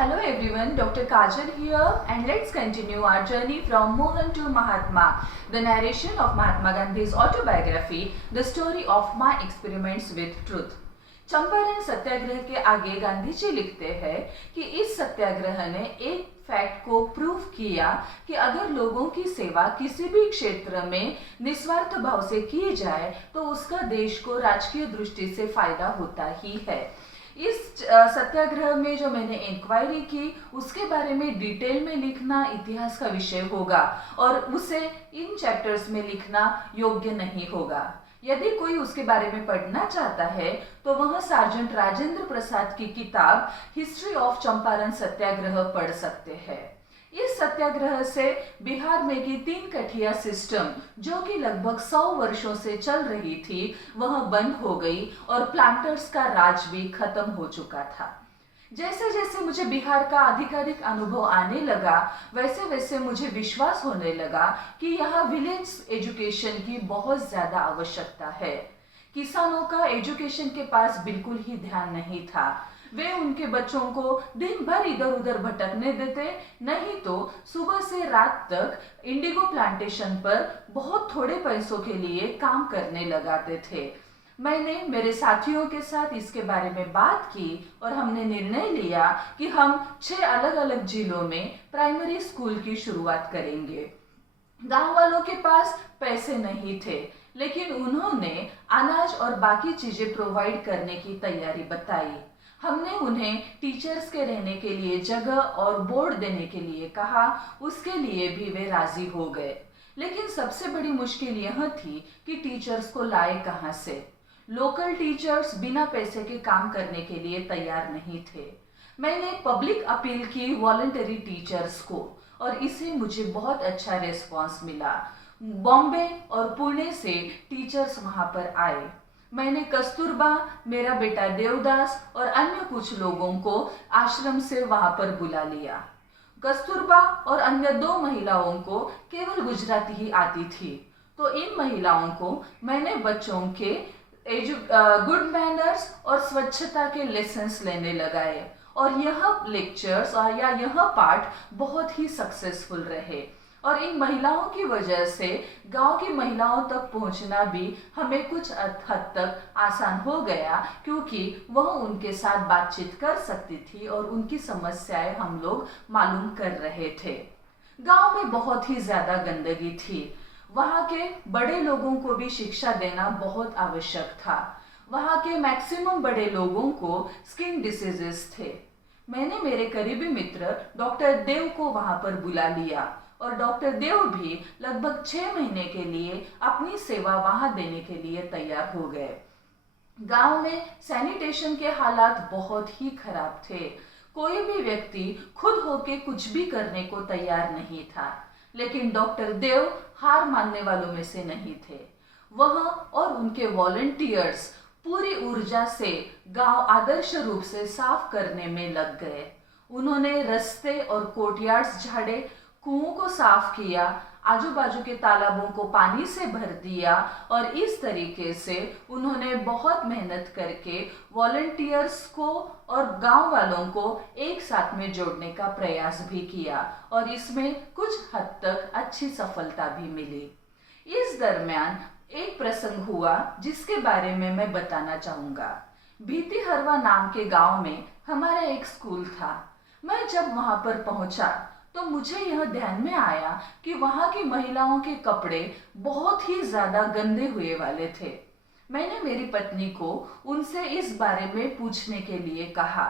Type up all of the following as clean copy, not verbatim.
Hello everyone, Dr. Kajal here, and let's continue our journey from Mohan to Mahatma, the narration of Mahatma Gandhi's autobiography, the story of my experiments with truth. Champaran सत्याग्रह के आगे गांधी जी लिखते हैं कि इस सत्याग्रह ने एक fact को prove किया कि अगर लोगों की सेवा किसी भी क्षेत्र में निस्वार्थ भाव से की जाए तो उसका देश को राजकीय दृष्टि से फायदा होता ही है। इस सत्याग्रह में जो मैंने इंक्वायरी की उसके बारे में डिटेल में लिखना इतिहास का विषय होगा और उसे इन चैप्टर्स में लिखना योग्य नहीं होगा। यदि कोई उसके बारे में पढ़ना चाहता है तो वह सार्जेंट राजेंद्र प्रसाद की किताब हिस्ट्री ऑफ चंपारण सत्याग्रह पढ़ सकते हैं। इस सत्याग्रह से बिहार में की 3 कठिया सिस्टम जो कि लगभग 100 वर्षों से चल रही थी वह बंद हो गई और प्लांटर्स का राज भी खत्म हो चुका था। जैसे जैसे मुझे बिहार का आधिकारिक अनुभव आने लगा वैसे वैसे मुझे विश्वास होने लगा कि यहाँ विलेज एजुकेशन की बहुत ज्यादा आवश्यकता है। किसानों का एजुकेशन के पास बिल्कुल ही ध्यान नहीं था। वे उनके बच्चों को दिन भर इधर उधर भटकने देते, नहीं तो सुबह से रात तक इंडिगो प्लांटेशन पर बहुत थोड़े पैसों के लिए काम करने लगाते थे। मैंने मेरे साथियों के साथ इसके बारे में बात की और हमने निर्णय लिया कि हम 6 अलग अलग जिलों में प्राइमरी स्कूल की शुरुआत करेंगे। गांव वालों के पास पैसे नहीं थे, लेकिन उन्होंने अनाज और बाकी चीजें प्रोवाइड करने की तैयारी बताई। हमने उन्हें टीचर्स के रहने के लिए जगह और बोर्ड देने के लिए कहा, उसके लिए भी वे राजी हो गए। लेकिन सबसे बड़ी मुश्किल यह थी कि टीचर्स को लाए कहाँ से। लोकल टीचर्स बिना पैसे के काम करने के लिए तैयार नहीं थे। मैंने पब्लिक अपील की वॉलंटरी टीचर्स को और इससे मुझे बहुत अच्छा रिस्पांस मिला। बॉम्बे और पुणे से टीचर्स वहां पर आए। मैंने कस्तूरबा, मेरा बेटा देवदास और अन्य कुछ लोगों को आश्रम से वहां पर बुला लिया। कस्तूरबा और अन्य 2 महिलाओं को केवल गुजराती ही आती थी, तो इन महिलाओं को मैंने बच्चों के गुड मैनर्स और स्वच्छता के लेसन्स लेने लगाए और यह लेक्चर्स और यह पाठ बहुत ही सक्सेसफुल रहे। और इन महिलाओं की वजह से गांव की महिलाओं तक पहुंचना भी हमें कुछ हद तक आसान हो गया, क्योंकि वह उनके साथ बातचीत कर सकती थी और उनकी समस्याएं हम लोग मालूम कर रहे थे। गांव में बहुत ही ज्यादा गंदगी थी। वहाँ के बड़े लोगों को भी शिक्षा देना बहुत आवश्यक था। वहाँ के मैक्सिमम बड़े लोगों को स्किन डिसीजेस थे। मैंने मेरे करीबी मित्र डॉक्टर देव को वहाँ पर बुला लिया और डॉक्टर देव भी लगभग 6 महीने के लिए अपनी सेवा वहाँ देने के लिए तैयार हो गए। गांव में सैनिटेशन के हालात बहुत ही खराब थे। कोई भी व्यक्ति खुद होके कुछ भी करने को तैयार नहीं था, लेकिन डॉक्टर देव हार मानने वालों में से नहीं थे। वह और उनके वॉलंटियर्स पूरी ऊर्जा से गांव आदर्श रूप से साफ करने में लग गए। उन्होंने रास्ते और कोर्टयार्ड्स झाड़े, कुओं को साफ किया, आजू बाजू के तालाबों को पानी से भर दिया और इस तरीके से उन्होंने बहुत मेहनत करके वॉलंटियर्स को और गांव वालों को एक साथ में जोड़ने का प्रयास भी किया और इसमें कुछ हद तक अच्छी सफलता भी मिली। इस दरमियान एक प्रसंग हुआ जिसके बारे में मैं बताना चाहूंगा। भीतीहरवा नाम के गांव में हमारा एक स्कूल था। मैं जब वहां पर पहुंचा तो मुझे यह ध्यान में आया कि वहां की महिलाओं के कपड़े बहुत ही ज्यादा गंदे हुए वाले थे। मैंने मेरी पत्नी को उनसे इस बारे में पूछने के लिए कहा।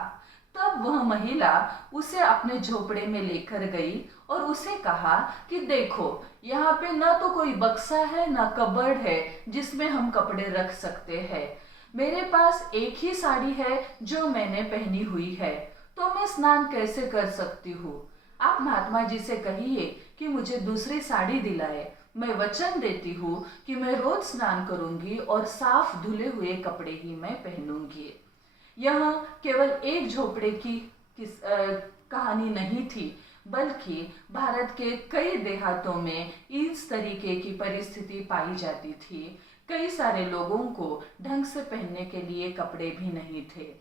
तब वह महिला उसे अपने झोपड़े में लेकर गई और उसे कहा कि देखो, यहाँ पे न तो कोई बक्सा है न कबर्ड है जिसमें हम कपड़े रख सकते हैं। मेरे पास एक ही साड़ी है जो मैंने पहनी हुई है, तो मैं स्नान कैसे कर सकती हूँ? आप महात्मा जी से कहिए कि मुझे दूसरी साड़ी दिलाए। मैं वचन देती हूँ कि मैं रोज स्नान करूंगी और साफ धुले हुए कपड़े ही मैं पहनूंगी। यह केवल एक झोपड़े की कहानी नहीं थी, बल्कि भारत के कई देहातों में इस तरीके की परिस्थिति पाई जाती थी। कई सारे लोगों को ढंग से पहनने के लिए कपड़े भी नहीं थे।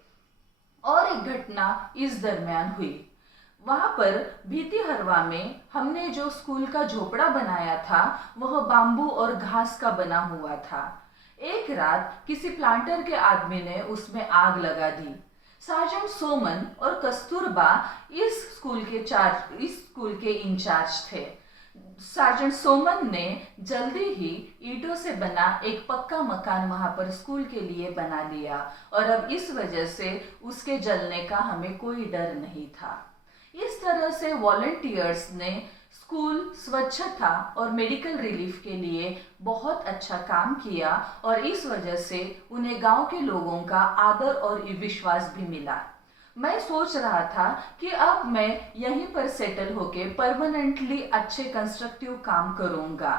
और एक घटना इस दरमियान हुई। वहाँ पर भीतीहरवा में हमने जो स्कूल का झोपड़ा बनाया था वह बाम्बू और घास का बना हुआ था। एक रात किसी प्लांटर के आदमी ने उसमें आग लगा दी। सार्जेंट सोमन और कस्तूरबा इस स्कूल के इंचार्ज थे। सार्जेंट सोमन ने जल्दी ही ईंटों से बना एक पक्का मकान वहां पर स्कूल के लिए बना लिया और अब इस वजह से उसके जलने का हमें कोई डर नहीं था। इस तरह से वॉलंटियर्स ने स्कूल स्वच्छता और मेडिकल रिलीफ के लिए बहुत अच्छा काम किया और इस वजह से उन्हें गांव के लोगों का आदर और विश्वास भी मिला। मैं सोच रहा था कि अब मैं यहीं पर सेटल होके परमानेंटली अच्छे कंस्ट्रक्टिव काम करूंगा।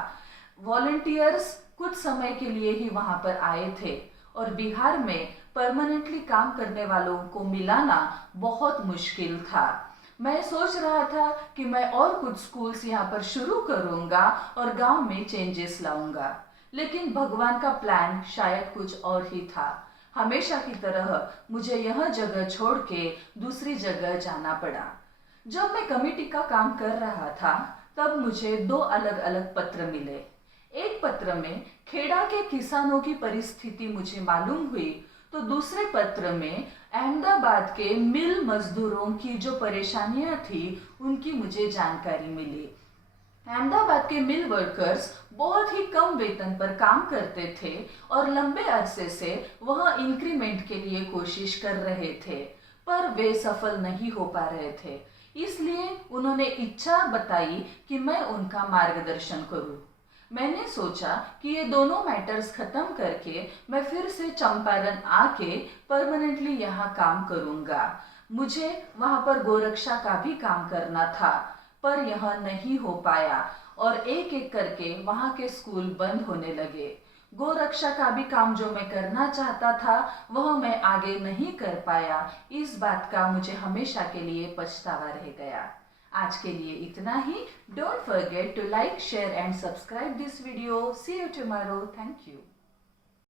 वॉलंटियर्स कुछ समय के लिए ही वहां पर आए थे और बिहार में परमानेंटली काम करने वालों को मिलाना बहुत मुश्किल था। मैं सोच रहा था कि मैं और कुछ स्कूल्स यहाँ पर शुरू करूंगा और गांव में चेंजेस लाऊंगा, लेकिन भगवान का प्लान शायद कुछ और ही था। हमेशा की तरह मुझे यह जगह छोड़ के दूसरी जगह जाना पड़ा। जब मैं कमेटी का काम कर रहा था तब मुझे 2 अलग अलग पत्र मिले। एक पत्र में खेड़ा के किसानों की परिस्थिति मुझे मालूम हुई तो दूसरे पत्र में अहमदाबाद के मिल मजदूरों की जो परेशानियां थी उनकी मुझे जानकारी मिली। अहमदाबाद के मिल वर्कर्स बहुत ही कम वेतन पर काम करते थे और लंबे अरसे से वह इंक्रीमेंट के लिए कोशिश कर रहे थे, पर वे सफल नहीं हो पा रहे थे। इसलिए उन्होंने इच्छा बताई कि मैं उनका मार्गदर्शन करूं। मैंने सोचा कि ये दोनों मैटर्स खत्म करके मैं फिर से चंपारण आके परमानेंटली यहाँ काम करूंगा। मुझे वहाँ पर गोरक्षा का भी काम करना था, पर यह नहीं हो पाया और एक एक करके वहाँ के स्कूल बंद होने लगे। गोरक्षा का भी काम जो मैं करना चाहता था वह मैं आगे नहीं कर पाया। इस बात का मुझे हमेशा के लिए पछतावा रह गया। आज के लिए इतना ही। Don't forget to like, share and subscribe this video. See you tomorrow. Thank you.